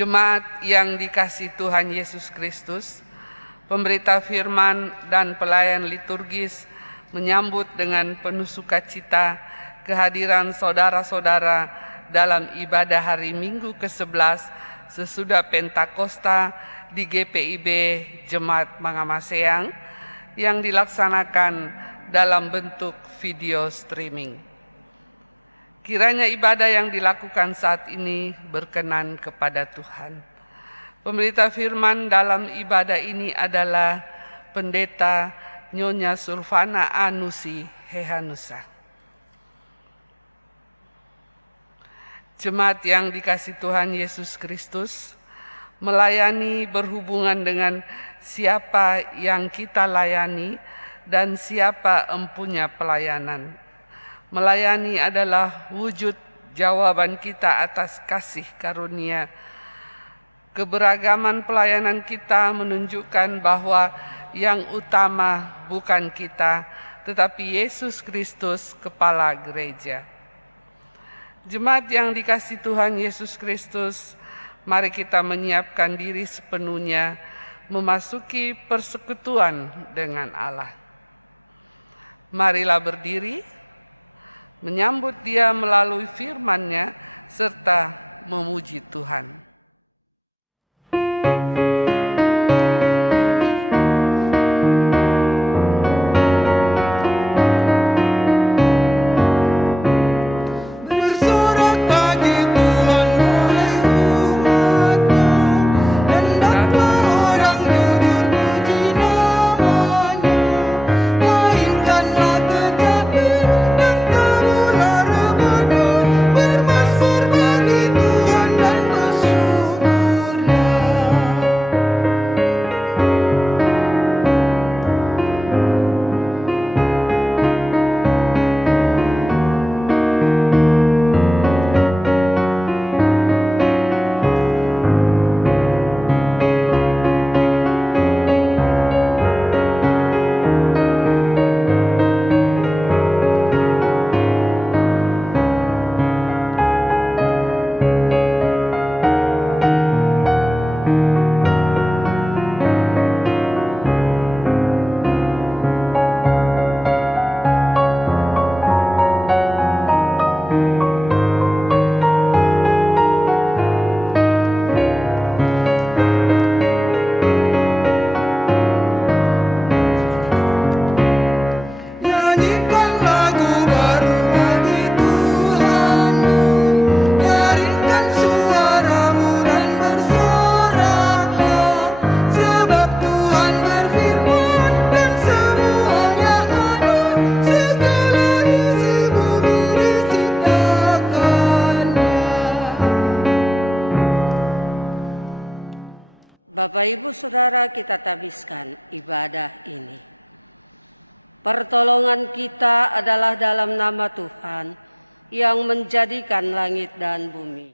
Jemaat yang dikasihi Tuhan Yesus Kristus, pemberita firman dan pelayan liturgis menyambut dengan penuh sukacita kehadiran saudara-saudara dalam ibadah hari Minggu ke-11 sesudah Pentakosta di GPIB Jemaat Mangamaseang yang dilaksanakan dalam bentuk video streaming. Kiranya ibadah yang dilakukan saat ini berkenan kepada Tuhan. Pemberita firman dalam ibadah ini adalah Pendeta Nyonya Sulfana Anusi Hehanusa. Jemaat yang dikasihi Tuhan Yesus Kristus, melayani berhubungan dengan siapa yang kita layani dan siapa empunya pelayanan. Melayani adalah wujud jawaban kita atas kasih karunia. Keberagaman pelayanan kita menunjukkan bahwa yang utama bukan kita, tetapi Yesus Kristus, Kepala Gereja. Jemaat yang dikasihi Tuhan Yesus Kristus, mari kita menyiapkan diri sepenuhnya memasuki persekutuan dengan Allah. Marilah berdiri, menyambut Dia melalui firman-Nya serta memuji Tuhan. Bapak, Ibu, Saudara, kita tabiskan ibadah ini. Pertolongan kita adalah dalam nama Tuhan yang menjadikan langit dan bumi.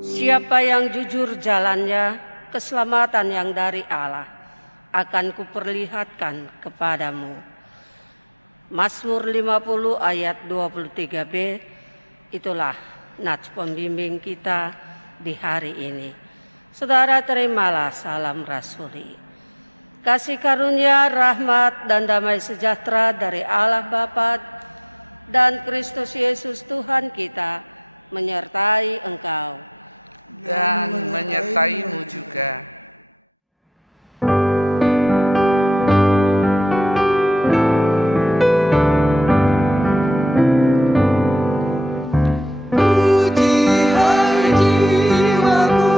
Siapa yang jujur jalannya, keselamatan yang dari Allah akan kuperlihatkan kepadamu. Mazmur 50 ayat 23b, itulah nats pembimbing kita di hari ini. Saudara, terimalah salam rasuli. Kasih karunia, rahmat, dan damai sejahtera dari Allah Bapa dan Kristus Yesus Tuhan kita menyertai engkau dan menyertaimu juga. Puji hai jiwaku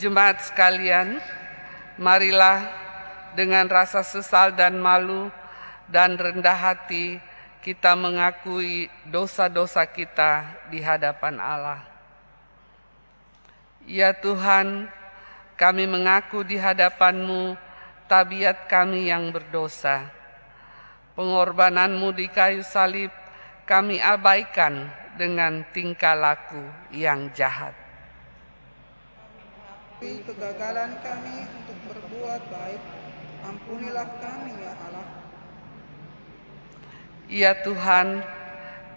Jemaat sekalian, marilah dengan rasa sesal dan malu dan rendah hati kita mengakui dosa-dosa kita di hadapan Allah. Ya Tuhan, kami mengaku di hadapan-Mu tabiat kami yang berdosa. Pengorbanan-Mu di kayu salib kami abaikan dengan tingkah laku yang jahat. Kegagalan kami untuk berbuat baik, ampunilah kami ya Allah. Ya Tuhan,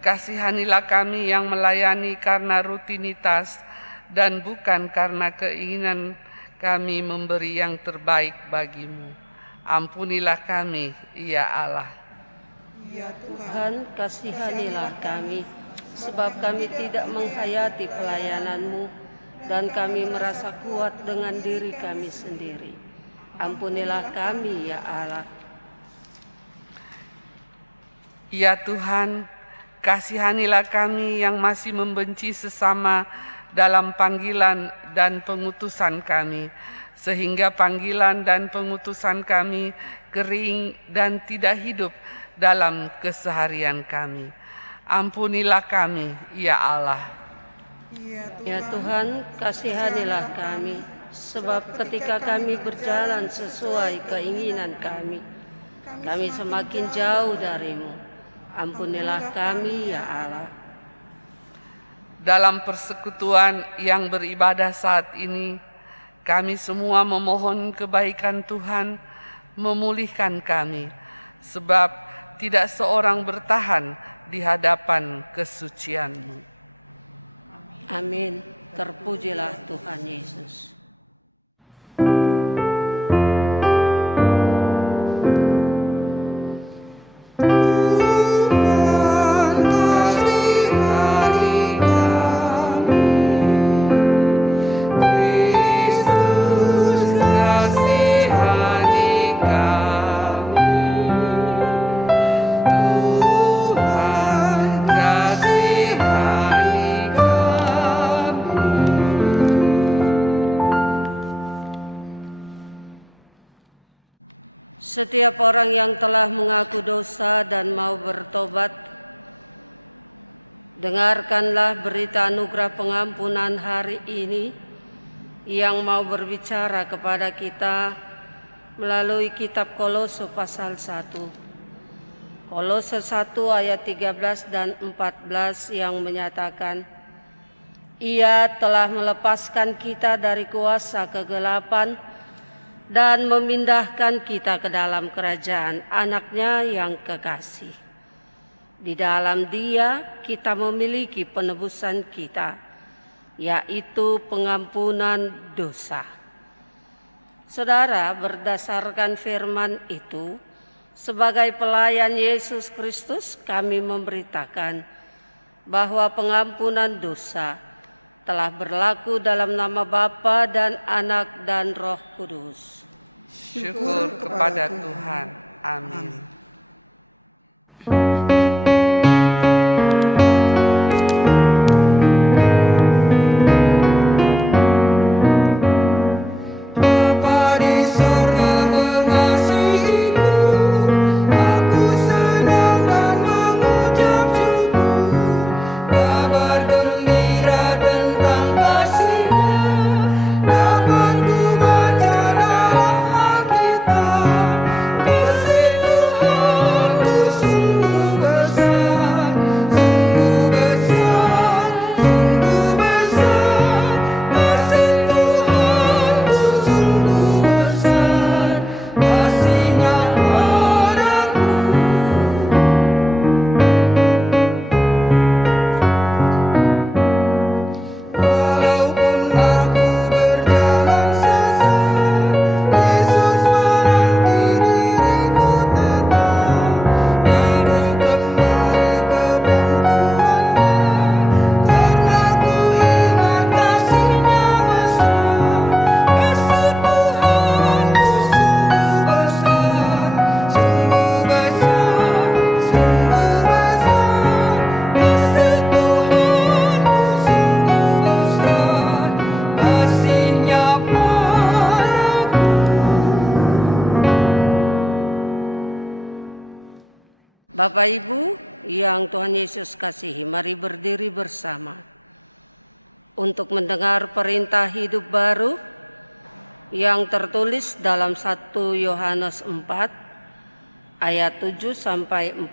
kasihanilah kami yang melayani karena rutinitas dan bukan karena keinginan kami memberi yang terbaik bagimu. Ampunilah kami, ya Allah. Ya Tuhan, kasihanilah kami, sebab kami tidak menghayati pelayanan-Mu dan kami merasa kuat dengan diri kami sendiri. Ampunilah kami, ya Allah. Ya Tuhan, kasihanilah kami yang masih membenci sesama dalam panggilan dan pengutusan kami, sehingga panggilan dan pengutusan kami kering dan tidak hidup dalam keseharian kami. Ampunilah kami, ya Allah. Ya Tuhan, kasihanilah kami, sebab ketika kami berjalan sesuai keinginan kami semakin jauh dari-Mu. Ampunilah kami, ya Allah. Dalam persekutuan yang beribadah saat ini, kami semua memohon kebaikan Tuhan memulihkan kami, sebab tidak seorang bertahan di hadapan kesucian-Mu. Amin. Terpujilah Tuhan Yesus. Setiap orang yang telah mengaku dosa dan mau bertobat, dengarkanlah berita anugerah pengampunan hari ini yang mau berbicara kepada kita melalui kitab Kolose pasal 1. Kolose 1 ayat 13 dan 14 yang menyatakan, Ia telah melepaskan kita dari kuasa kegelapan dan memindahkan kita ke dalam kerajaan Anak-Nya yang kekasih. Di dalam Dia kita memiliki penebusan kita, yaitu pengampunan dosa. Saudara, berdasarkan firman itu, sebagai pelayan Yesus Kristus kami memberitakan bahwa pengampunan dosa telah berlaku dalam nama Bapa dan Anak dan Roh Kudus. Syukur kepada Tuhan. Amin. Dapat ku baca dalam Alkitab, kasih Tuhan Bapak Ibu yang Tuhan Yesus kasihi, mari berdiri bersama untuk mendengar perintah hidup baru yang tertulis dalam 1 Yohanes 4 ayat 7 sampai 14.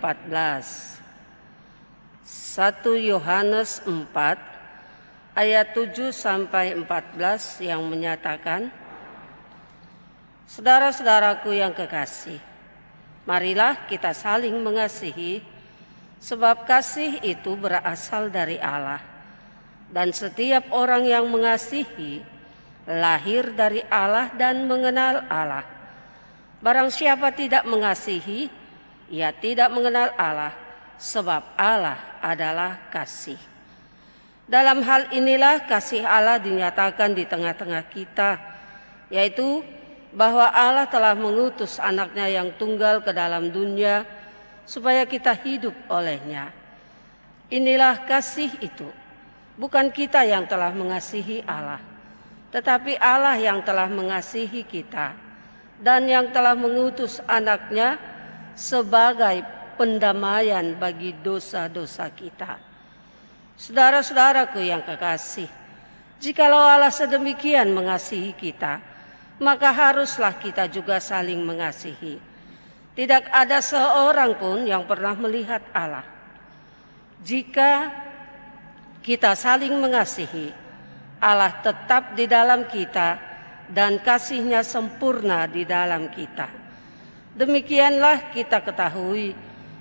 1 Yohanes 4 ayat 7 sampai 14 yang menyatakan, saudara-saudaraku yang kekasih, marilah kita saling mengasihi, sebab kasih itu berasal dari Allah. Dan setiap orang yang mengasihi lahir dari Allah dan mengenal Allah. Barang siapa tidak mengasihi, ia tidak mengenal Allah, sebab Allah adalah kasih. Dalam hal inilah kasih Allah dinyatakan di tengah-tengah kita, yaitu bahwa Allah telah mengutus anaknya yang tunggal ke dalam dunia supaya kita hidup olehnya. Inilah kasih itu, bukan kita yang telah mengasihi Allah, tetapi Allah yang telah mengasihi kita dan yang telah mengutus anaknya sebagai pendamaian bagi dosa-dosa kita. Saudara-saudaraku yang kekasih, jikalau Allah sedemikian mengasihi kita, maka haruslah kita juga saling mengasihi. Tidak ada seorang pun yang pernah melihat Allah. Jika kita saling mengasihi, Allah tetap di dalam kita dan kasih-Nya sempurna di dalam kita. Demikianlah kita ketahui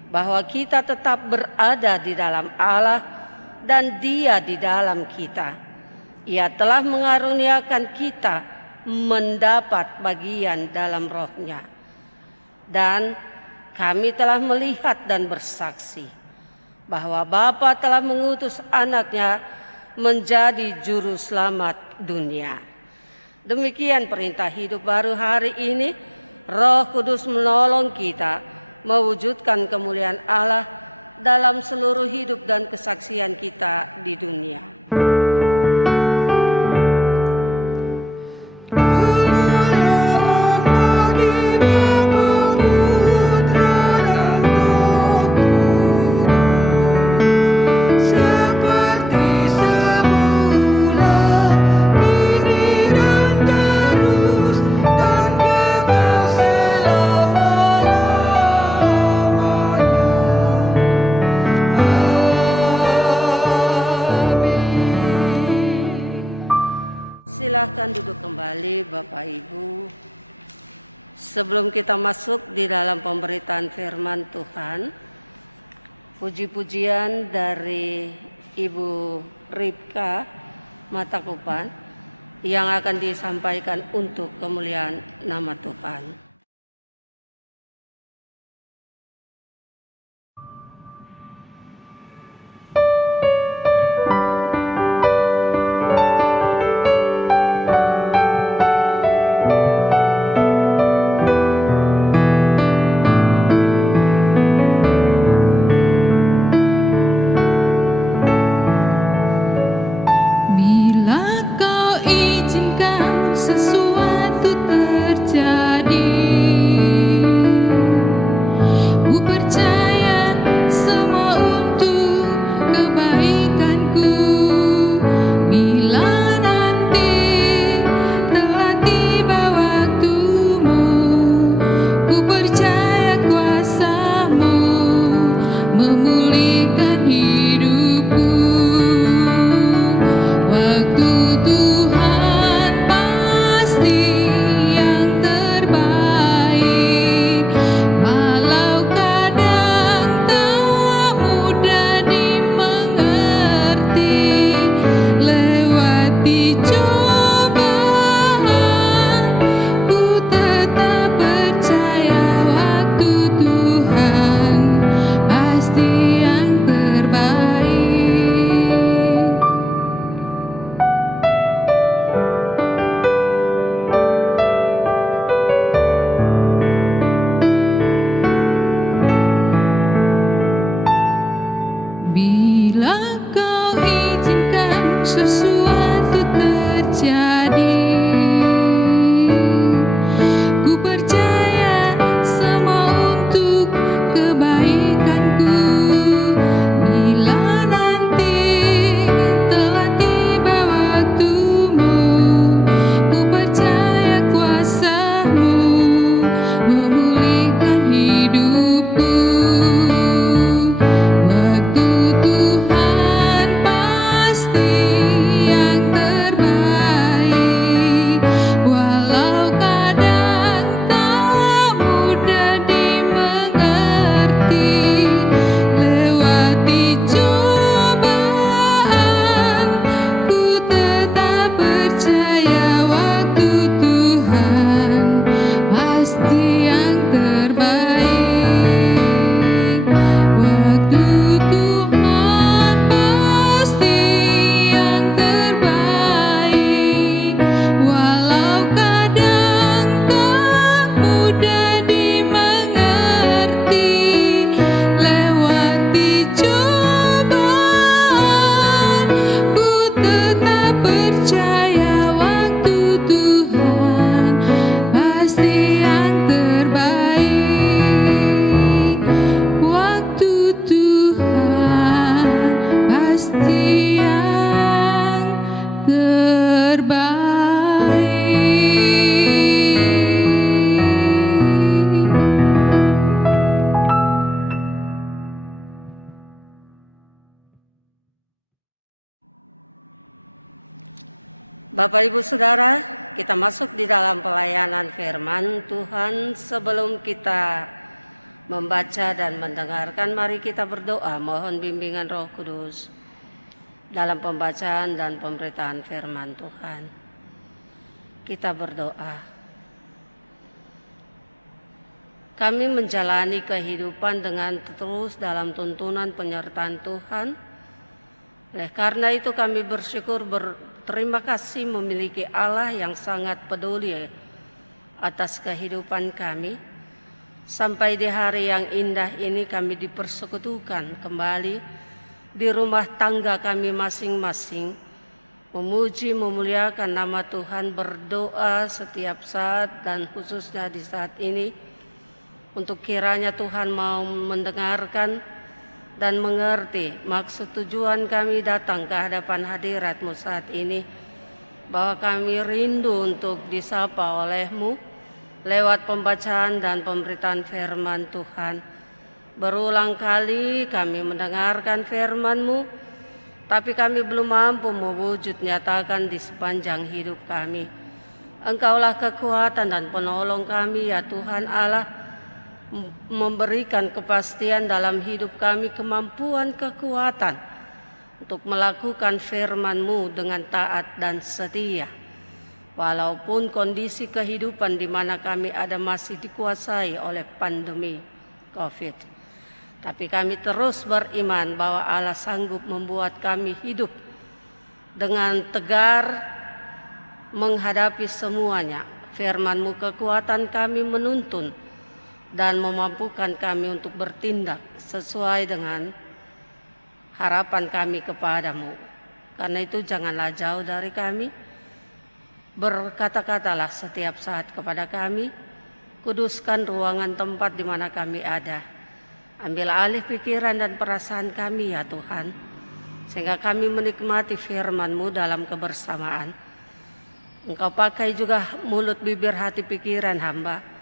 bahwa kita tetap berada di dalam Allah dan Dia di dalam kita. Ia telah mengaruniakan kita mendapat bagian dalam Roh-Nya. Dan kami telah melihat dan bersaksi bahwa Bapa telah mengutus anaknya menjadi juru selamat dunia. Demikian perintah hidup baru hari ini. Roh Kudus menolong kita mewujudkan kemuliaan Allah dalam seluruh hidup dan kesaksian kita di dunia. Silahkan duduk kembali Bapak Ibu. Sebelum kita masuk di dalam pemberitaan firman Tuhan, puji-pujian dari Ibu Ripka Matakupan yang akan disampaikan untuk kemuliaan nama Tuhan. Bapak Ibu Saudara, kita masuk di dalam pelayanan firman Tuhan. Sebelum kita membaca dan mendengarkan, mari kita berdoa mohon bimbingan Roh Kudus dalam pembacaan dan pemberitaan firman Tuhan. Kita berdoa. Kami menjalani kehidupan dengan terus dalam tuntunan penyertaan Tuhan. Oleh karena itu kami bersyukur terima kasih memiliki Allah yang sangat peduli atas kehidupan kami. Sampai di hari yang indah ini kami dipersekutukan kembali di rumah tangga kami masing-masing. Memuji memuliakan nama Tuhan, berdoa setiap saat dan khususnya di saat ini. Untuk kiranya Tuhan mau mendengarkan dan mengerti maksud tujuan kami datang ke hadapan hadirat-Mu saat ini, bahwa kami rindu untuk disapa oleh-Mu lewat pembacaan dan pemberitaan firman Tuhan. Berulang kali kami mendengarkan firman-Mu, tapi kami belum mampu mewujud nyatakan di sepanjang hidup kami. Engkaulah kekuatan dan penolong kami ya Tuhan Allah, memberikan kepastian dalam hidup kami, kemampuan, kekuatan untuk melakukan firman-Mu dengan taat dan setia. Walaupun kondisi kehidupan di mana kami ada masih dikuasai oleh pandemi COVID, tapi kami terus beriman bahwa Allah sanggup membuat kami hidup dengan tegar menghadapi semuanya. Firman-Mu kekuatan kami menuntun dan memampukan kami untuk bertindak sesuai dengan harapan kami kepadamu. Karena itu janganlah jauh dari kami, berkata-katalah setiap saat kepada kami, kuduskan ruangan tempat di mana kami ada. Ambil alih pikiran dan perasaan kami ya Tuhan, sehingga kami menikmati firman-Mu dalam kebersamaan. Engkau pakai juga mulut, bibir, hati, pikiran hamba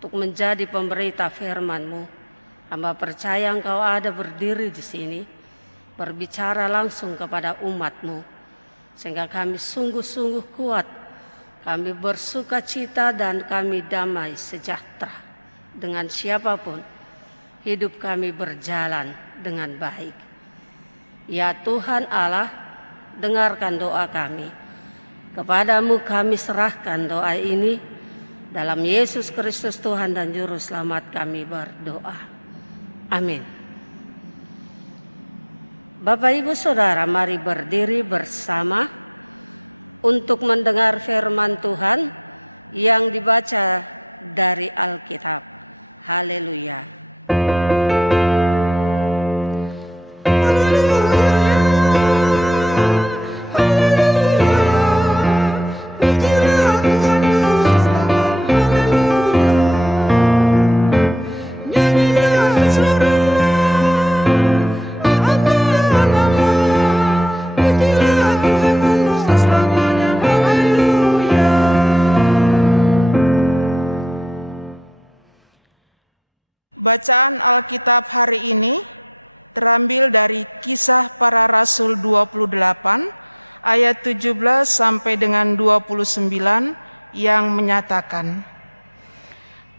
untuk menjadi pemberita firman-Mu. Hamba percaya Engkau ada berdiri di sini, berbicara langsung kepada umat-Mu, sehingga kami sungguh-sungguh kuat, kami bersuka cita dan kami damai sejahtera dengan siapapun. Hidup kami berjalan dengan baik. Ya Tuhan Allah, dengarkan doa kami. Kepadamu kami serahkan doa ini. Dalam Yesus Kristus Tuhan dan Juru Selamat kami berdoa. Amin. Bapak Ibu Saudara, mari berdiri bersama untuk mendengar firman Tuhan yang dibaca dari Alkitab. Haleluya. Bacaan Alkitab hari ini terambil dari Kisah Para Rasul 28 ayat 17 sampai dengan 29 yang menyatakan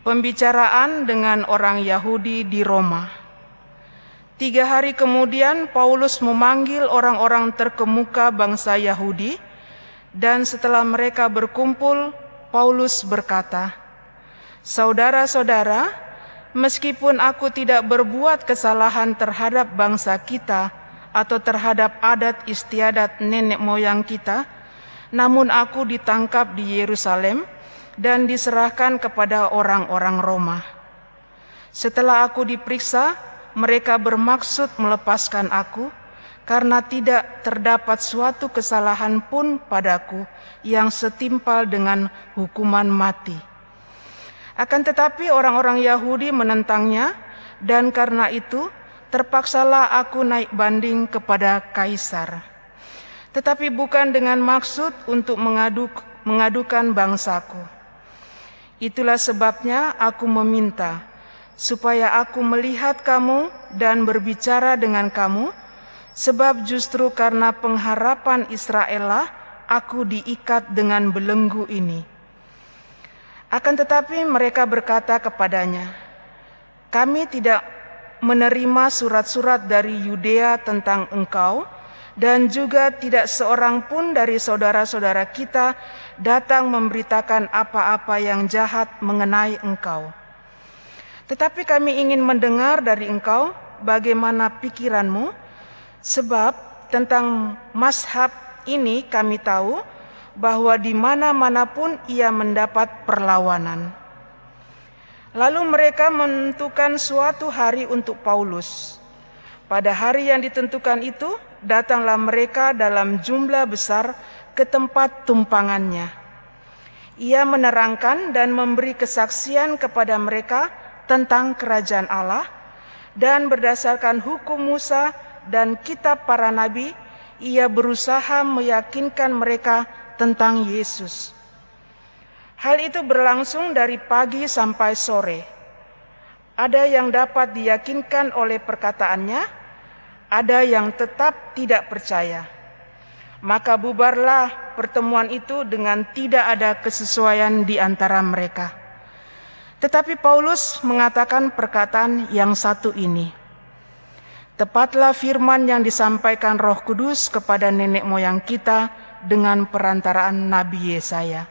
pembicaraan dengan orang Yahudi di Roma. 3 hari kemudian Paulus memanggil orang-orang terkemuka bangsa Yahudi, dan setelah mereka berkumpul, Paulus berkata, "Saudara-saudara, meskipun aku tidak berbuat kesalahan terhadap bangsa kita atau terhadap adat istiadat nenek moyang kita, namun aku ditangkap di Yerusalem dan diserahkan kepada orang-orang Roma. Setelah aku diperiksa, mereka bermaksud melepaskan aku karena tidak terdapat suatu kesalahan pun padaku yang setimpal dengan hukuman mati. Akan tetapi orang-orang Yahudi menentangnya, dan karena itu terpaksalah aku naik banding kepada Kaisar. Tetapi bukan dengan maksud untuk mengadukan bangsaku. Itulah sebabnya aku meminta supaya aku melihat kamu dan berbicara dengan kamu, sebab justru karena pengharapan Israel lah aku diikat dengan belenggu ini." Akan tetapi mereka berkata kepadanya, "Kami tidak menerima surat-surat dari Yudea tentang engkau, dan juga tidak seorang pun dari saudara-saudara kita datang memberitakan apa-apa yang jahat mengenai engkau. Tetapi kami ingin mendengar dari engkau bagaimana pikiranmu, sebab tentang mazhab ini kami tahu bahwa di mana-mana pun ia mendapat perlawanan." Lalu mereka menentukan suatu hari untuk Paulus. Pada hari yang ditentukan itu, datanglah mereka dalam jumlah besar ke tempat tumpangannya. Ia menerangkan dan memberi kesaksian kepada mereka tentang kerajaan Allah, dan berdasarkan hukum Musa dan kitab para nabi, ia berusaha meyakinkan mereka tentang Yesus. Hal itu berlangsung dari pagi sampai sore. Ada yang dapat diyakinkan oleh perkataannya, ada yang tetap tidak percaya. Maka bubarlah pertemuan itu dengan tidak ada kesesuaian di antara mereka. Tetapi Paulus mengatakan perkataan yang satu ini, "Tepatlah firman yang disampaikan Roh Kudus kepada nenek moyang kita dengan perantaraan Nabi Yesaya.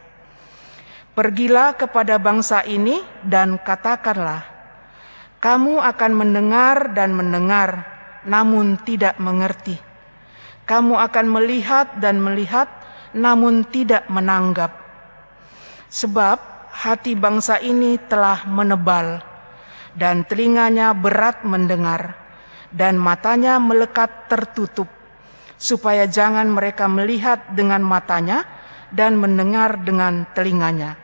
Pergilah kepada bangsa ini dan katakanlah, kamu akan mendengar dan mendengar, namun tidak mengerti. Kamu akan melihat dan melihat, namun tidak menanggap. Sebab hati bangsa ini telah menebal, dan telinganya berat mendengar, dan matanya melekat tertutup, supaya jangan mereka melihat dengan matanya dan mendengar dengan telinganya,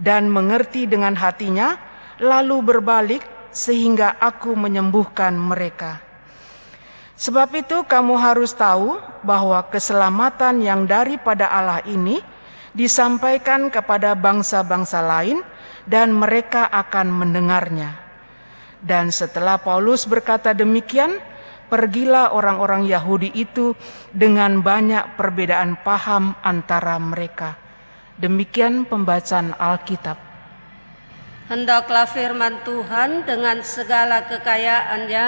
dan mengerti dengan hatinya, lalu berbalik sehingga aku menyembuhkan mereka. Sebab itu kamu harus tahu bahwa keselamatan yang daripada Allah ini disampaikan kepada bangsa-bangsa lain, dan mereka akan mendengarnya." Dan setelah Paulus berkata demikian, pergilah orang-orang Yahudi itu dengan banyak perbedaan paham antara mereka. Demikian pembacaan Alkitab. Hendaklah firman Tuhan dengan segala kekayaannya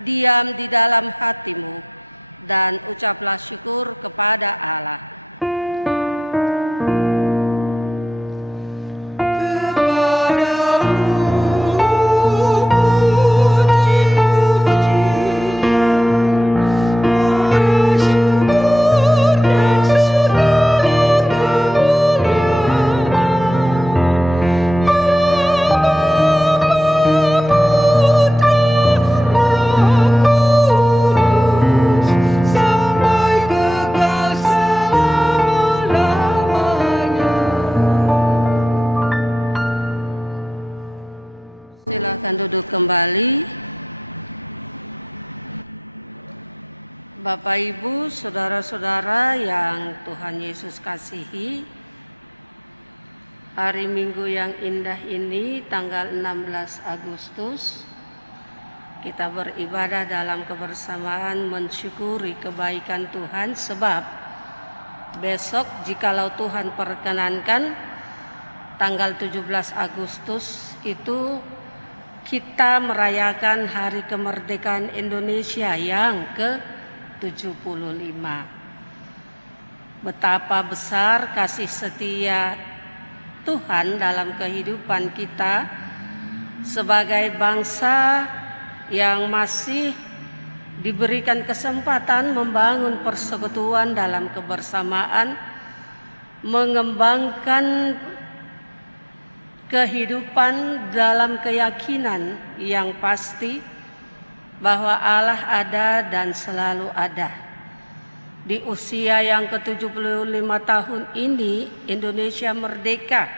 diam di dalam hatimu, dan ucaplah syukur kepada Allah. Silakan duduk kembali. Bapak, Ibu, saudara-saudara yang Tuhan Yesus kasihi, hari Minggu yang indah ini, tanggal 16 Agustus, kita beribadah dalam kebersamaan mensyukuri kebaikan Tuhan, sebab besok jikalau Tuhan perkenankan, tanggal 17 Agustus itu kita merayakan Hari Kemerdekaan Indonesia yang ke-75. Betapa besar kasih setia Tuhan dalam kehidupan kita sebagai bangsa yang masih diberikan kesempatan membangun persekutuan dalam kebersamaan, mengembangkan kehidupan dalam keyakinan yang pasti bahwa Allah ada dan selalu ada. Di usia yang ke-75 tahun ini Indonesia merdeka.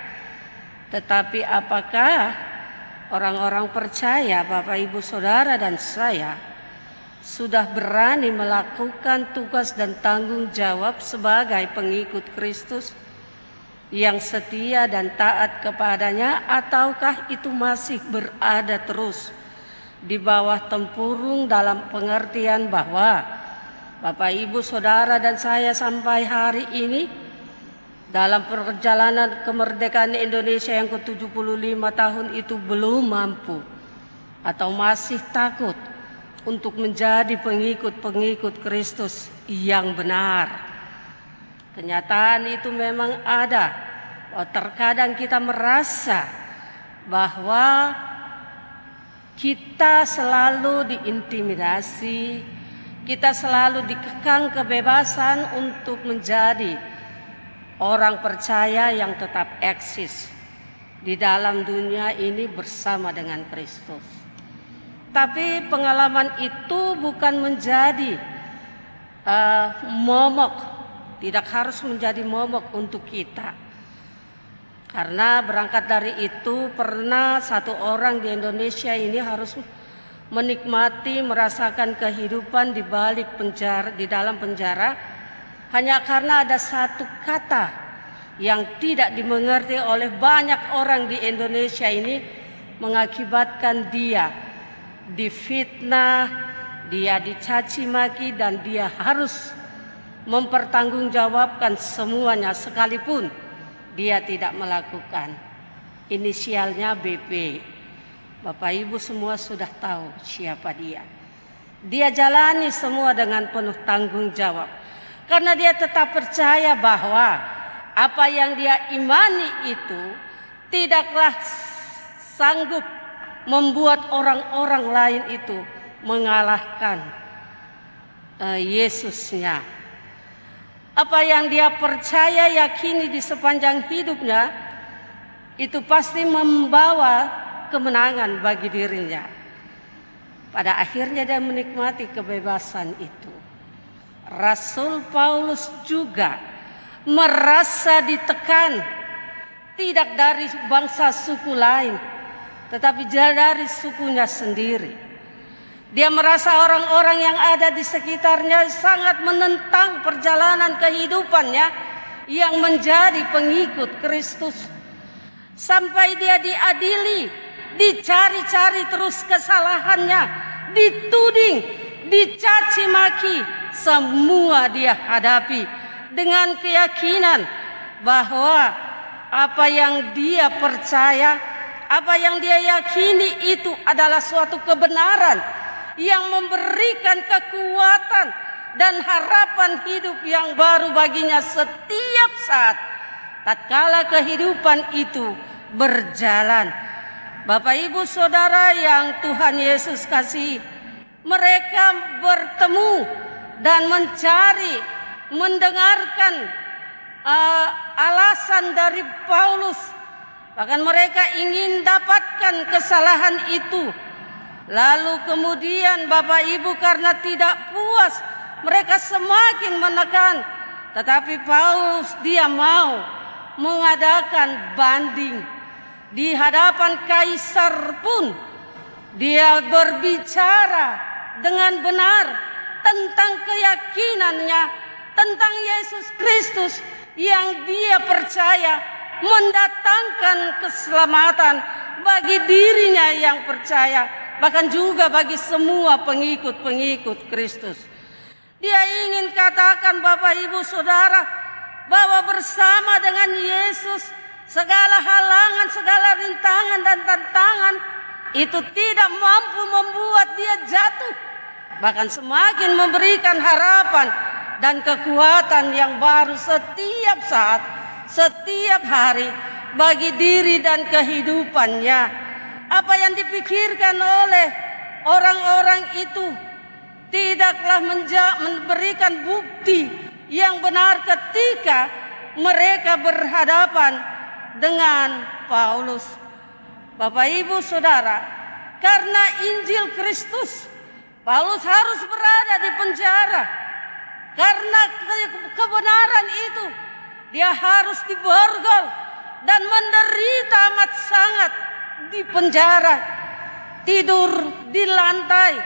Tetapi apakah orang-orang percaya, Bapak, Ibu, Saudara, dan saya sudah berani melakukan tugas dan tanggung jawab sebagai pengikut Kristus yang setia dan taat kepadanya, ataukah itu masih berada terus di bawah tempurung dalam pengertian bahwa Bapak, Ibu, Saudara, dan saya sampai hari ini dalam perjalanan kemerdekaan Indonesia yang ke-75 tahun itu belum mampu atau masih takut untuk menjadi pengikut-pengikut Kristus yang benar. Kenyataan itu memang ada. Terkadang kita merasa bahwa kita selalu diintimidasi, kita selalu dikekang kebebasan untuk menjadi orang percaya yang tetap eksis di dalam dunia ini bersama dengan Kristus. Tapi pengalaman itu bukan menjadi momok, tidak harus menjadi momok untuk kita. Karena berangkat dari itu, pernah satu orang di Indonesia ini harus menikmati, merasakan kehidupan di balik penjara, di dalam penjara, hanya karena ada satu kata yang tidak dimengerti oleh banyak orang di Indonesia ini, mengakibatkan dia difitnah, dia dicaci maki, dan dia harus mempertanggungjawabkan semuanya sekalipun dia tidak melakukan. Inisialnya BP. Bapak Ibu semua sudah tahu siapa dia. Dia jalani semua dengan penuh tanggung jawab. Karena dia tetap percaya bahwa apa yang dia imani itu tidaklah sanggup membuat orang-orang lain itu mengalahkan Yesusnya. Apa yang dia percaya, yakini di sepanjang hidupnya itu pasti membawa kemenangan bagi dirinya. Pada akhirnya dia menikmati kebebasan itu. Rasul Paulus juga merasa ditekan, tidak dari bangsa suku lain, tetapi dari sukunya sendiri. Dia merasa orang-orang yang ada di sekitarnya sangat menentang perjalanan kehidupannya yang menjadi pengikut Kristus. Sampai dia diadili, dicari-cari terus kesalahannya, dituding, dicaci maki, semua dia hadapi dengan keyakinan bahwa apa yang dia percaya, apa yang dia yakini itu adalah suatu kebenaran yang memberikan kekuatan dan harapan hidup yang baru baginya setiap saat tatkala kehidupan itu berjalan. Bapak, Ibu, Saudara yang Tuhan Yesus kasih, mereka bertemu dan mencari, mendengarkan alasan dari Paulus. Bahkan mereka ingin dapatkan kesalahan itu. Lalu kemudian Bapak Ibu karena tidak puas, mereka semakin menekan. Tetapi Paulus dia mau mengadakan banding. Di hadapan kaisar pun dia berbicara dengan benar tentang keyakinannya, tentang Yesus Kristus yang dia percaya mendatangkan keselamatan bagi dirinya yang percaya, bahkan juga bagi semua pengikut-pengikut Kristus. Dia ingin katakan Bapak, Ibu, Saudara, bahwa bersama dengan Yesus segala halangan, segala rintangan dan tantangan itu tidak mampu membuat dia jatuh, bahkan semakin memberikan harapan dan kekuatan yang baru setiap saat, setiap hari bagi diri dan kehidupannya. Apa yang dipikirkan oleh orang-orang itu tidaklah memberikan bukti yang benar ketika mereka berhadapan dengan Paulus. Bapak, Ibu, Saudara, karena Injil Kristus, Paulus harus berada di penjara. Karena kebenaran itu, dia harus diborgol dan menderita amat sangat di penjara, tidur di lantai,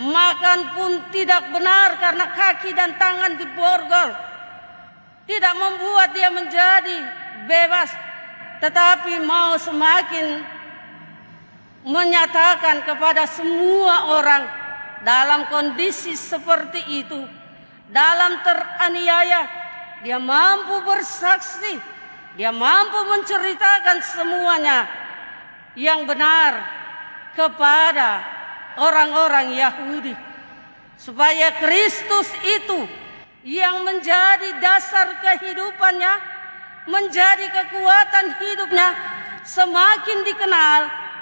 makan pun tidak benar karena kaki dan tangan diborgol. Tidak membuat dia menjadi bebas, tetapi mau semakin menyatakan kepada semua orang dalam kondisi seperti itu dalam teraniaya, dia mampu bersaksi, dia mampu menceritakan semuanya yang benar kepada orang-orang Yahudi, supaya Kristus itu yang menjadi dasar kehidupannya, menjadi kekuatan hidupnya, semakin dikenal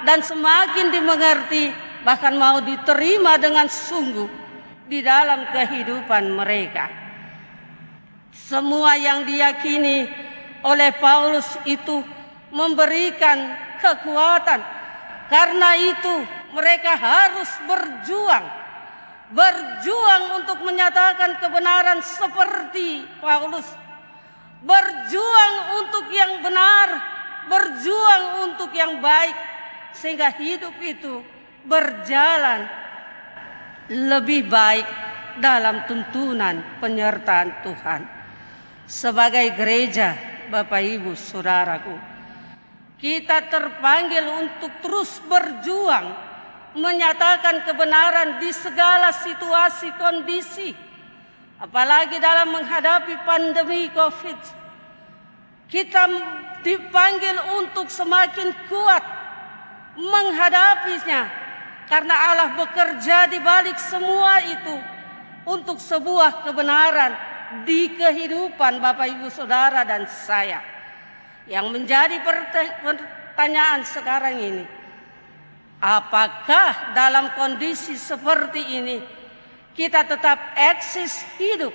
dan semakin dimengerti, bahkan mau diterima dengan sungguh di dalam kehidupan mereka. Semua yang diyakini oleh Paulus itu memberikan kekuatan. Karena itu mereka harus berjuang untuk menyatakan kebenaran seperti Paulus. Berjuang untuk yang benar, berjuang untuk yang baik, sehingga hidup itu berjalan lebih baik dalam tuntunan penyertaan Tuhan. Sebagai gereja, Bapak Ibu Saudaraku, kita terpanggil untuk terus berjuang menyatakan kebenaran di segala situasi kondisi, apalagi dalam menghadapi pandemi COVID. Kita dipanggil untuk semakin kuat menghadapinya, karena Allah bekerja di balik semua itu untuk sebuah kebenaran di kehidupan Bapak Ibu Saudara dan saya. Yang menjadi pertanyaan sekarang ini, apakah dalam kondisi seperti ini kita tetap eksis hidup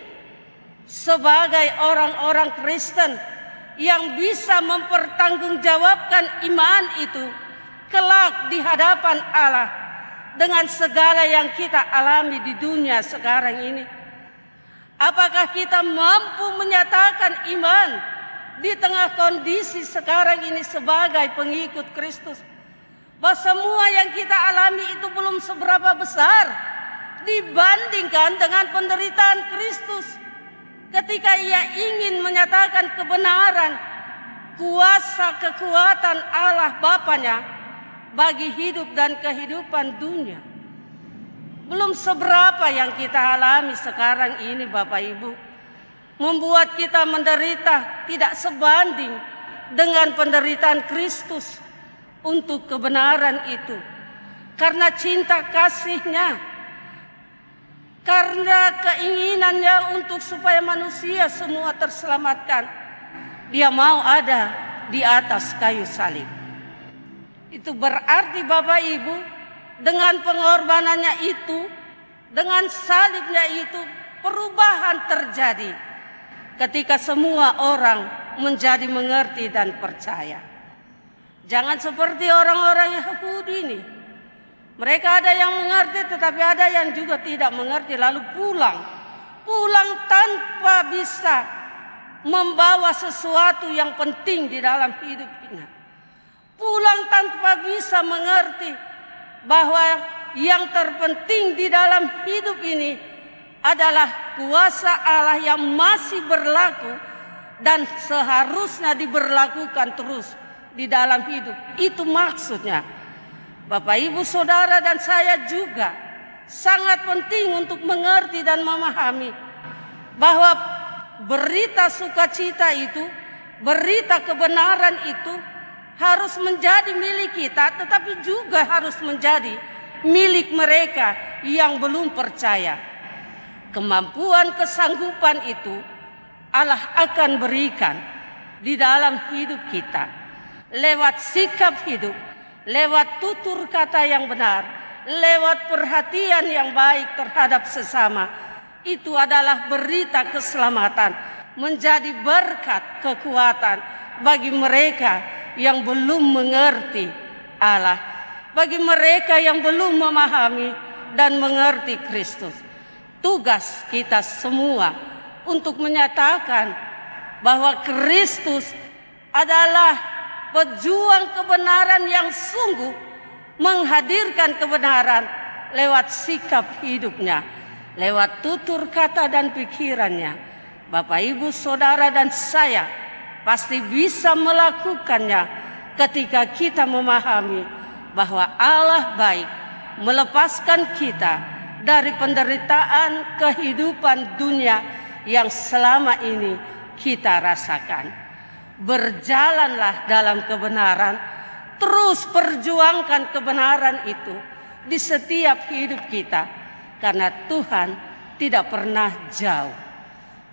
sebagai orang-orang Kristen yang bisa mempertanggungjawabkan iman itu kelak di hadapan Allah dengan segala yang kita alami di dunia sekarang ini? Apakah kita mampu menyatakan iman di tengah kondisi sekarang ini sebagai pengikut Kristus, bahwa semua yang kita alami itu belum seberapa besar dibandingkan dengan penderitaan Kristus ketika ia ingin menyatakan kebenaran kuasa kekuatan Allah Bapanya bagi hidup dan kehidupan dunia. Belum seberapa yang kita alami sekarang ini, Bapak Ibu, membuat kita menderita tidak sebanding dengan penderitaan Kristus untuk kebenaran itu. Karena cinta kasih-Nya, karena keinginannya untuk supaya manusia semua terselamatkan, Dia mau ada di atas kayu salib. Itu berarti Bapak Ibu, dengan pengorbanannya itu, dengan salibnya itu, perubahan terjadi ketika semua orang menjadi mengerti dan percaya. Jangan seperti orang-orang Yahudi ini. Mereka ada yang mengerti tetapi ada yang juga tidak mengerti, lalu pulang tanpa bisa membawa sesuatu yang penting di dalam hidupnya. Pulang tanpa bisa mengerti bahwa yang terpenting di dalam hidup ini adalah kuasa Allah yang masih berlaku dan seharusnya diberlakukan terus di dalam hidup. Itu maksudnya. Bapak Ibu Saudara dan saya juga sangat penting untuk mengerti dan memahami bahwa berita sukacita itu, berita kebenaran itu harus menjadi milik kita, tetapi juga harus menjadi milik mereka yang belum percaya. Kemampuan kesanggupan itu Allah akan berikan di dalam hidup kita lewat sikap hidup, lewat tutur kata yang benar, lewat perhatian yang baik terhadap sesama. Itu adalah berita keselamatan, menjadi berkat kekuatan bagi mereka yang belum mengerti Allah, bagi mereka yang belum memahami dan mengerti Kristus. Tugas kita semua untuk menyatakan bahwa Kristus adalah pejuang kebenaran yang sungguh menghadirkan kebenaran lewat sikap hidupnya, lewat tutur kata dan pikirannya. Bapak Ibu Saudara dan saya pasti bisa melakukannya ketika kita memahami bahwa Allah baik melepaskan kita dari penderitaan kehidupan dunia yang selama ini kita rasakan. Berjalanlah dalam kebenaran, terus perjuangkan kebenaran itu di setiap hidup kita, karena Tuhan tidak pernah jauh.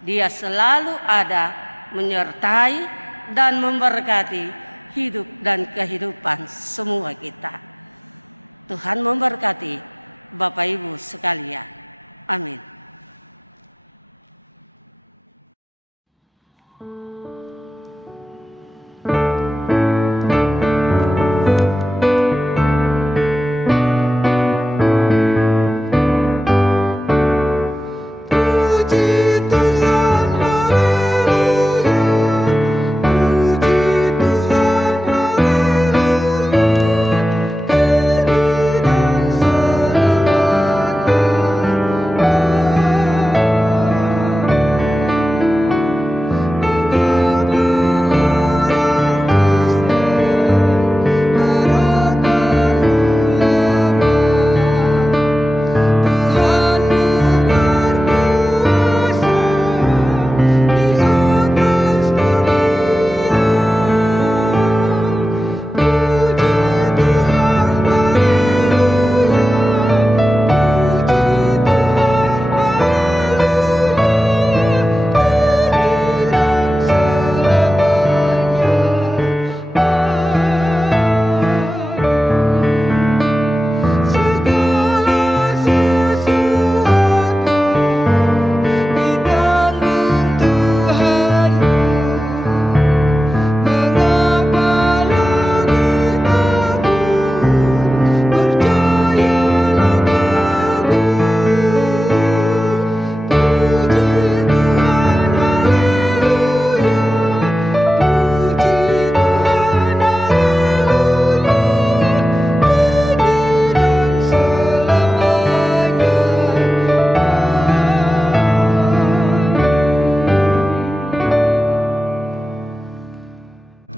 Dia selalu ada, menyertai dan memberkati hidup dan kehidupan semua kita. Tuhan memberkati Bapak Ibu sekalian. Amin.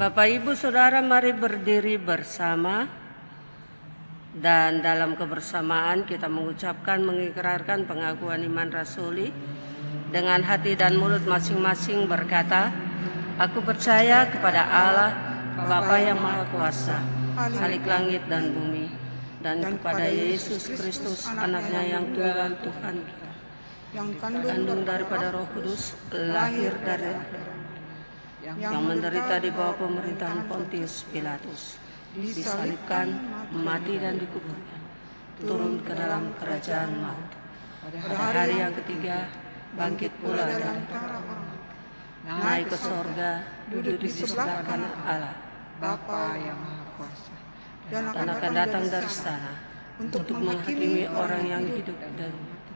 Bapak Ibu Saudara, mari berdiri bersama dan dalam kebersamaan kita mengucapkan, mengikrarkan pengakuan iman rasuli dengan hati dan mulut masing-masing berkata, aku percaya kepada Allah Bapa yang Maha Kuasa, Khalik langit dan bumi, dan kepada Yesus Kristus anaknya yang tunggal Tuhan kita, yang kandung daripada Roh Kudus, lahir dari yang menderita di bawah pemerintahan Pontius Pilatus, disalibkan, mati dan dikuburkan, turun ke dalam kerajaan maut. Pada hari yang ketiga bangkit pula dari naik ke sorga, duduk di sebelah kanan Allah Bapa yang Maha Kuasa, dan akan datang dari sana untuk menghakimi orang yang hidup dan mati.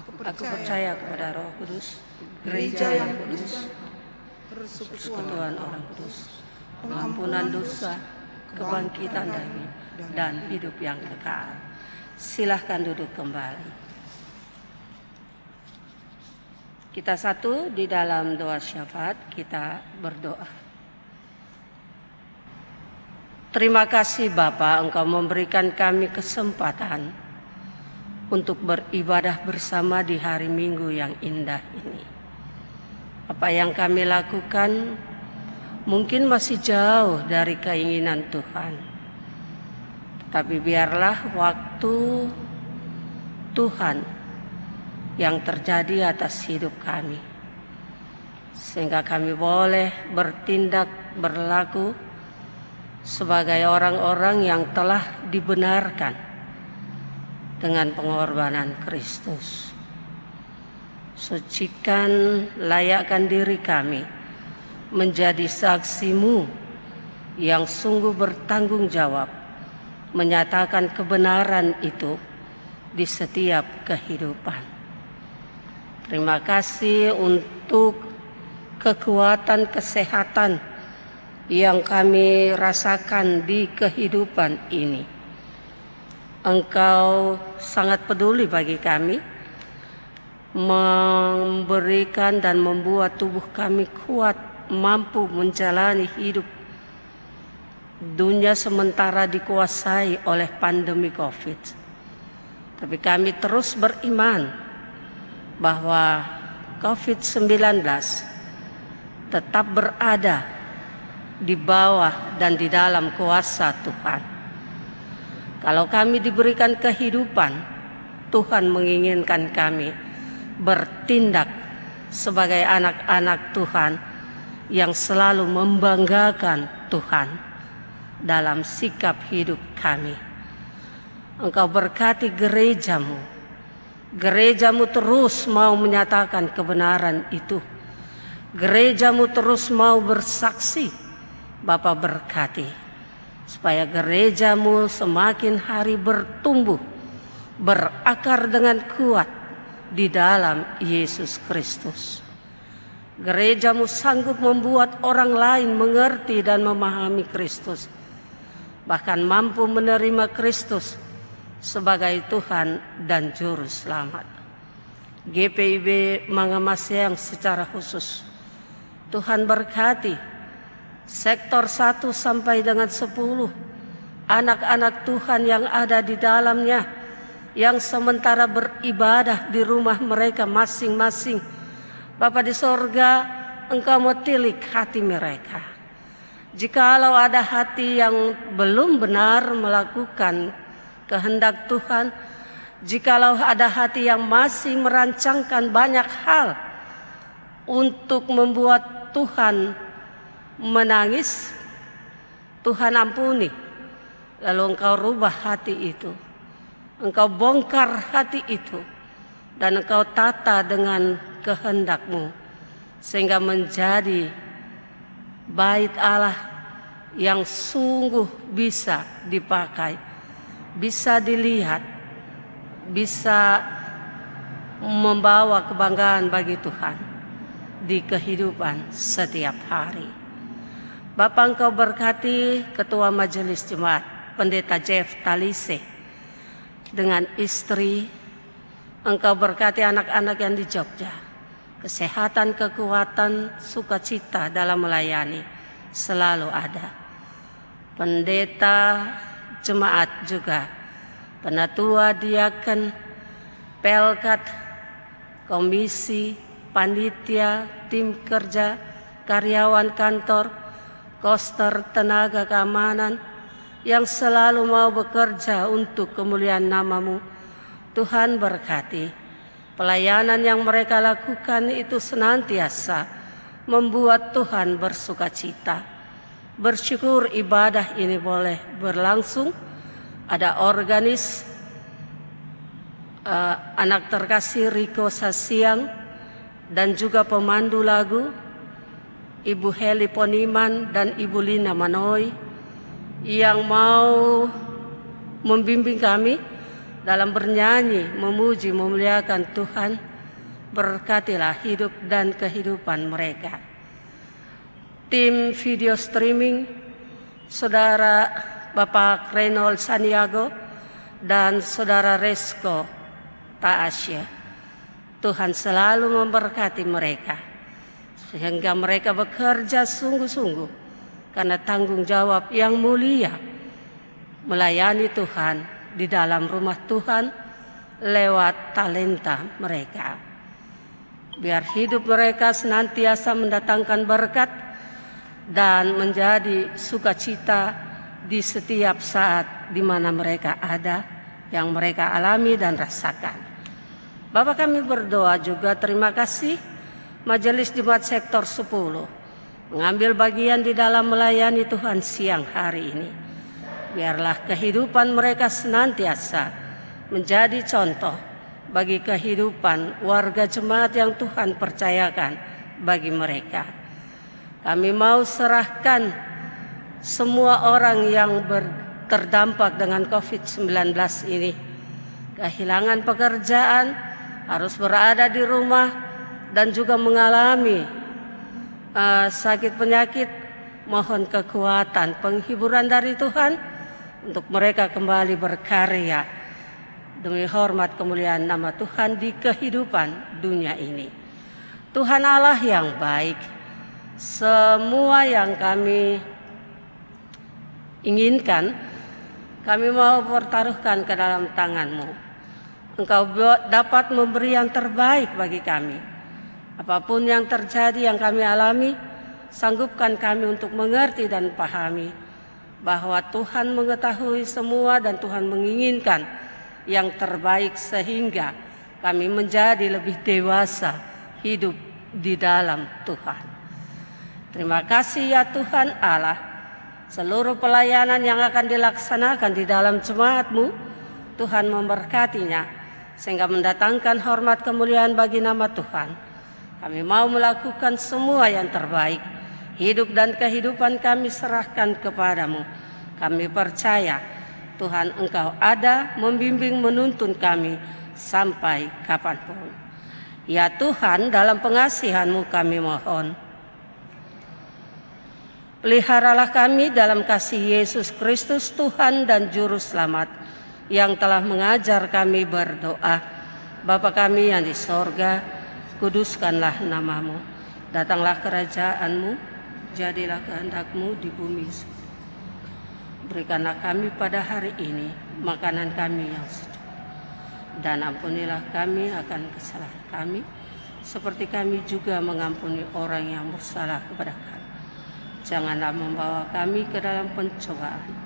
Aku percaya kepada Roh Kudus, gereja yang kudus, persekutuan orang kudus, pengampunan dosa, kebangkitan daging, dan hidup yang kekal. Silahkan duduk kembali. Kita satu di dalam doa syafaat, kita berdoa. Terima kasih Bapa, Engkau memberikan kami kesempatan untuk beribadah bersama di hari Minggu yang indah ini. Apa yang kami lakukan mungkin masih jauh dari keinginan Tuhan. Tapi biarlah waktu Tuhan yang terjadi atas hidup kami, sehingga kami boleh bertindak, berlaku sebagai orang-orang yang telah dibenarkan dengan pengorbanan Kristus. Sucikan, layakkan diri kami menjadi saksi-Mu yang sungguh bertanggung jawab, menyatakan kebenaran itu di setiap kehidupan. Terima kasih untuk kekuatan kesehatan yang kami rasakan di kehidupan ini. Engkau sangat peduli bagi kami, memberikan dan membuat tubuh kami kuat, mampu menjalani hidup. Dunia sementara dikuasai oleh pandemi COVID. Tapi kami terus beriman bahwa COVID-19 tetap berada di bawah dan di dalam kuasa Tuhan. Kalau kami diberikan kehidupan, Tuhan menginginkan kami bertindak sebagai anak-anak Tuhan yang selalu membanggakan Tuhan dalam sikap hidup kami. Engkau berkati gerejamu. Gerejamu terus mau menyatakan kebenaran itu. Gerejamu terus mau bersaksi. Bapa berkati supaya gerejamu semakin hari bertumbuh, berakar dengan kuat di dalam Yesus Kristus. Gerejamu sanggup membuat orang lain mengerti dan memahami Kristus, bahkan mampu menerima Kristus sebagai Tuhan dan Juru Selamat. GPIB Mangamasyang secara khusus, Tuhan berkati sektor 1 sampai dengan 10, anak-anak Tuhan yang ada di dalamnya, yang sementara beribadah di rumah mereka masing-masing. Bapa di sorga, Engkau mau tilik hati mereka. Jikalau ada hati yang belum benar melakukan kehendak Tuhan, jikalau ada hati yang masih merancangkan banyak hal untuk membuat Tuhan menangis, Tuhan ampuni. Lalu Engkau rubah hati itu, Engkau bongkar hati itu, dan Engkau tata dengan kehendak-Mu, sehingga menjadi bait Allah yang sungguh bisa dipakai, bisa dilihat, bisa membawa kebanggaan bagi Tuhan di kehidupan setiap hari. Bapa, Engkau berkati Ketua Majelis Jemaat Pendeta Jeff Talise dengan istri. Engkau berkati anak-anak yang di Jogja, kesehatan, kekuatan, sukacita dalam melayani selalu ada. Pendeta jemaat juga, penatua, diaken, pelkat, komisi, panitia, tim kerja, karyawan kantor, koster, tenaga keamanan yang selalu mau bekerja untuk kemuliaan nama-Mu. Tuhan berkati pelayanan yang mereka lakukan itu senantiasa membuat Tuhan bersukacita. Bersyukur ibadah ini boleh berlangsung. Ada organis anak terkasih Riko Sasiang dan juga pemandu lagu Ibu Heli Poniman dan Ibu Lina Manoy yang mau membimbing kami dalam bernyanyi, memuji, memuliakan Tuhan. Berkatilah hidup dan kehidupan mereka. Tim video streaming, Saudara Bapak Reynold Saniago dan Saudara Resko Taasya, Tuhan selalu memberkati mereka, sehingga mereka bekerja sungguh-sungguh karena tanggung jawab yang mulia melayani Tuhan di dalam rumah Tuhan lewat talenta mereka. Biar hidup mereka senantiasa mendatangkan berkat dan menjadi sukacita di setiap saat di mana mereka ada, yang mereka alami dan rasakan. Bapak, kami berdoa juga terima kasih Majelis Jemaat Sektor 10 mengambil bagian di dalam melayani Tuhan siang hari ini. Biarlah kehidupan mereka senantiasa menjadi contoh bagi kehidupan warga jemaat yang Tuhan percayakan bagi mereka. Kami mau serahkan semua orang yang terdampak dengan COVID-19 ini, kehilangan pekerjaan, harus berada di rumah, dan juga mengalami sakit penyakit. Mohon kekuatan, penghiburan dari Tuhan untuk mereka kembali berkarya demi hormat kemuliaan nama Tuhan di kehidupan dunia ini. Tuhan Allah yang baik, semua yang kami inginkan, kami mau pertaruhkan ke dalam tangan-Mu. Engkau dapat memberi yang terbaik bagi kami. Apapun yang terjadi yang kami alami, sanggupkan kami untuk mengerti dan pahami bahwa Tuhan mengetahui semua dan Tuhan menginginkan yang terbaik sehingga kami menjadi lebih dewasa hidup di dalam Tuhan. Terima kasih ya Tuhan Allah, seluruh pelayanan yang akan dilaksanakan di dalam jemaat-Mu, Tuhan memberkatinya sehingga mendatangkan hormat kemuliaan bagi nama Tuhan. Kami mau melakukan semua yang terbaik. Hidup dan kehidupan kami serahkan kepadamu. Kami percaya Tuhan Engkau ada membimbing menuntun kami sampai kapanpun. Ya Tuhan, dalam pengasihan-Mu kami mohon. Peliharalah kami dalam kasih Yesus Kristus Tuhan dan Juru Selamat yang telah mengajar kami berdoa. Bapa kami yang di sorga, kuduskanlah nama-Mu. Datanglah kerajaan-Mu, jadilah kehendak-Mu di bumi. Berikanlah kami pada hari ini makanan kami yang sejuk. Dan ampunilah kami akan kesalahan kami, seperti kami juga mengampuni orang yang bersalah kepada kami. Janganlah membawa kami ke dalam pencobaan.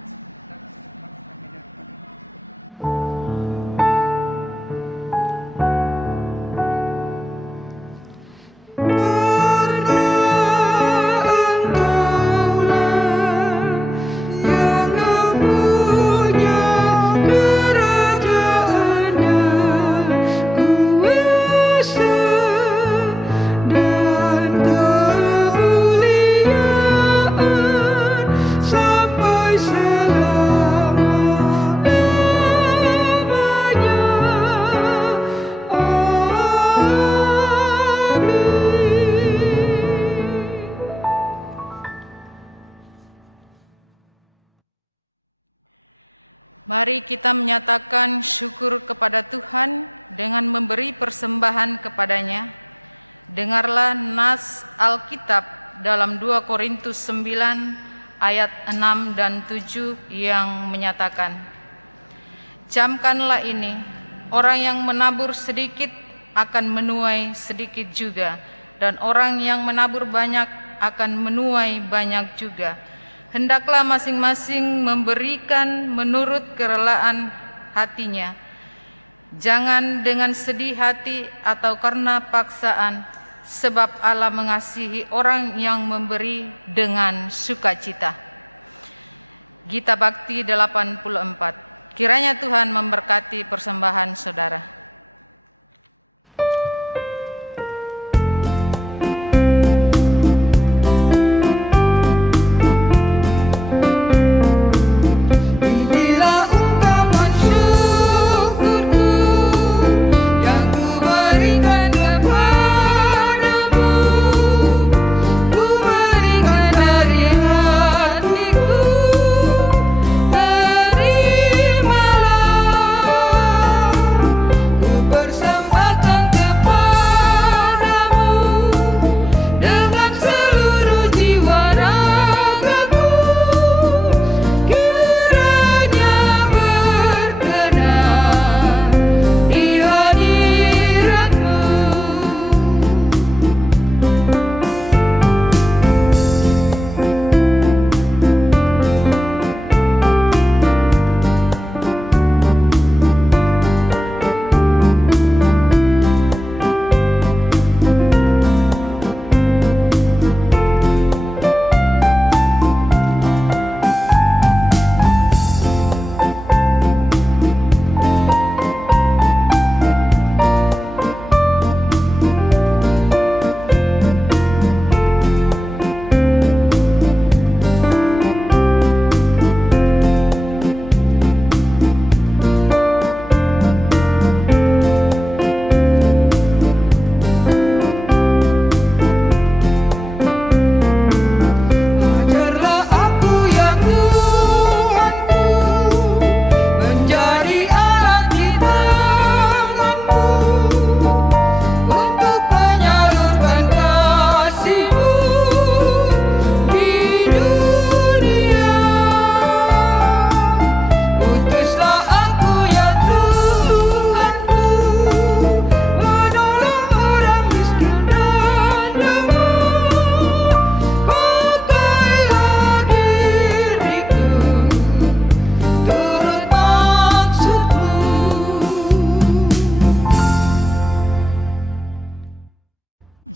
Mari kita menyatakan syukur kepada Tuhan dengan memberi persembahan kepadanya. Dengarlah nas Alkitab dalam 2 Korintus 9 ayat 6 dan 7 yang menyatakan, camkanlah ini, orang yang menabur sedikit akan menuai sedikit juga, dan orang yang menabur banyak akan menuai banyak juga. Hendaklah masing-masing memberikan menurut kerelaan hatinya, jangan dengan sedih hati atau karena paksaan, sebab Allah mengasihi orang yang memberi dengan sukacita. Gita Bakti 84. Kiranya Tuhan memberkati persembahan saudara.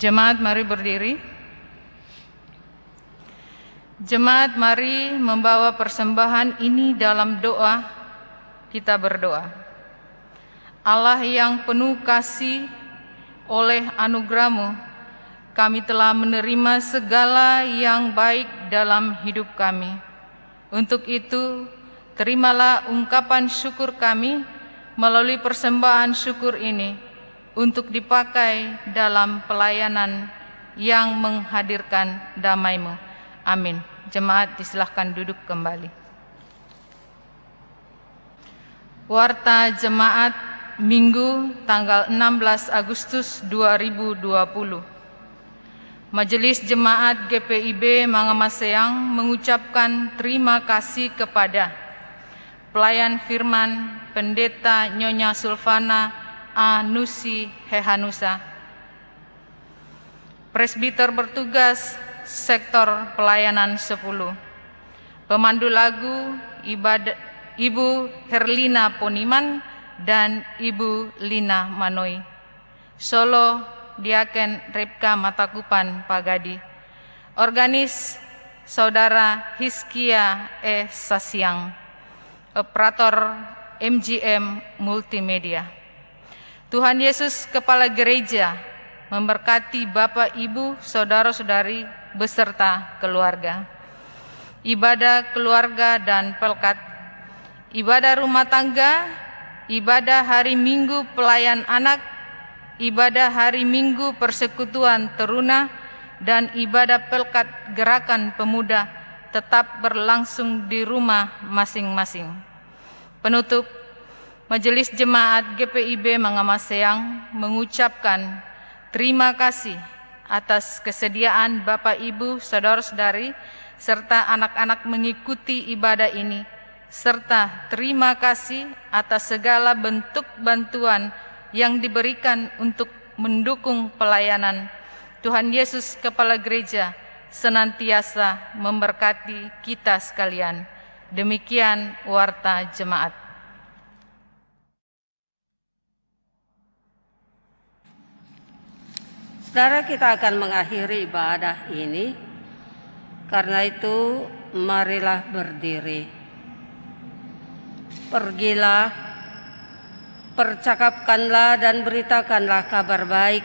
Jemaat mari berdiri. Jemaat mari membawa persembahan ini dalam doa. Kita berdoa. Allah yang penuh kasih, oleh anugerah-Mu kami telah menerima segala yang baik dalam hidup kami. Untuk itu, terimalah ungkapan syukur kami melalui persembahan syukur ini untuk dipakai dalam pelayanan yang menghadirkan damai-Mu. Amin. Jemaat disilahkan duduk kembali. Warta Jemaat Minggu tanggal 16 Agustus 2020. Majelis Jemaat GPIB Mangamaseang mengucapkan terima kasih kepada pelayan firman Pendeta Nyonya Sulfana Anusi Hehanusa, presbiter bertugas sektor pelayanan 10, pemandu lagu Ibu Herlina Poniman dan Ibu Lina Manoi, Solo Diaken Repka Matakupan Pagadi, organis Saudara Hiskia Sasiang, operator MGM Multimedia. Tuhan Yesus Kepala Gereja memberkati Bapak, Ibu, Saudara-saudari beserta keluarga. Ibadah keluarga dan pelkat, ibadah rumah tangga, ibadah hari Minggu pelayan anak, ibadah hari Minggu persekutuan teruna, dan ibadah pelkat gerakan pemuda tetap berlangsung di rumah masing-masing. Penutup, Majelis Jemaat GPIB Mangamaseang mengucapkan terima kasih atas kesediaan Bapak, Ibu, Saudara-saudari, serta anak-anak mengikuti ibadah ini, serta terima kasih atas segala bentuk bantuan yang diberikan untuk mendukung pelayanan. Tuhan Yesus Kepala Gereja senantiasa memberkati kita sekalian. Demikian Warta Jemaat. Saudara, kita akan mengakhiri ibadah ini. Karena itu, marilah berdiri. Pergilah, percakapkanlah dan beritakanlah kabar baik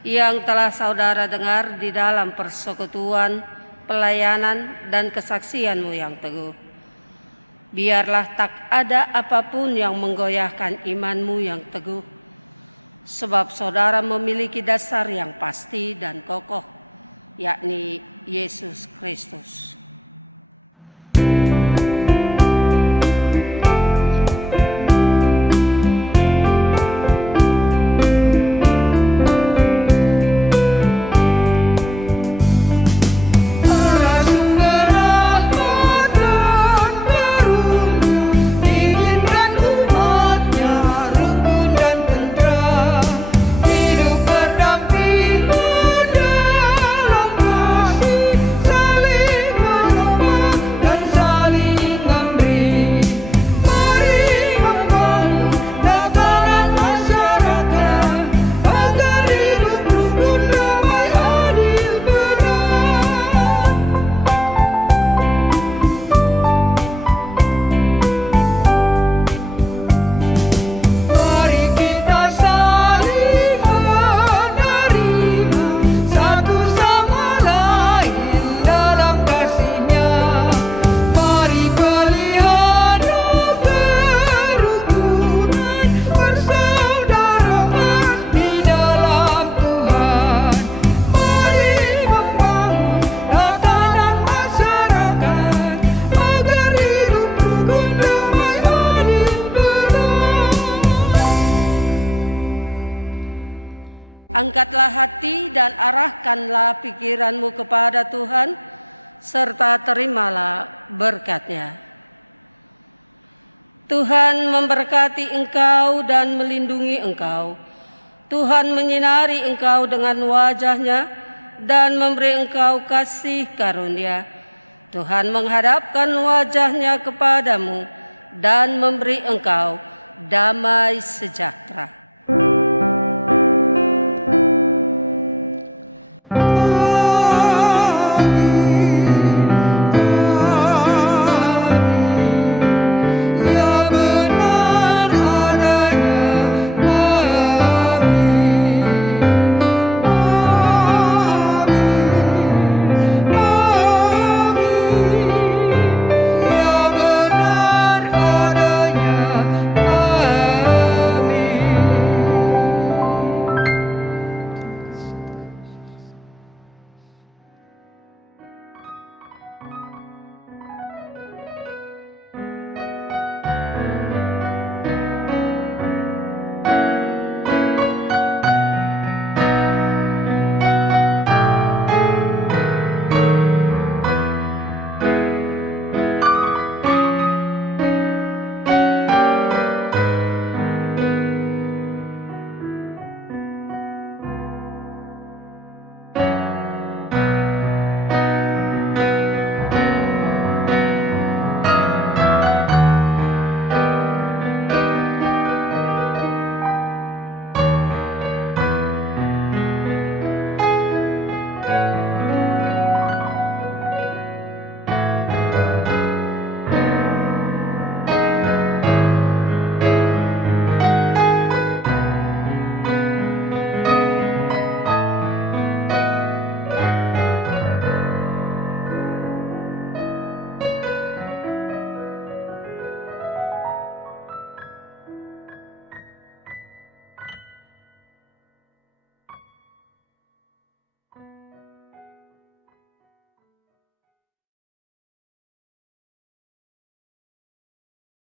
yang telah saudara dengar di dalam persekutuan, pelayanan, dan kesaksianmu yang teguh. Biarlah tak ada apapun yang menggoyahkan imanmu yang teguh, sebab saudara memiliki dasar yang pasti dan kokoh, yakni Yesus Kristus. Angkatlah hati dan arahkanlah pikiranmu kepada Tuhan, serta terimalah berkat-Nya. Tuhan memberkati engkau dan melindungi engkau. Tuhan menyinari engkau dengan wajah-Nya dan memberi engkau kasih karunia. Tuhan menghadapkan wajah-Nya kepadamu dan memberi engkau damai sejahtera.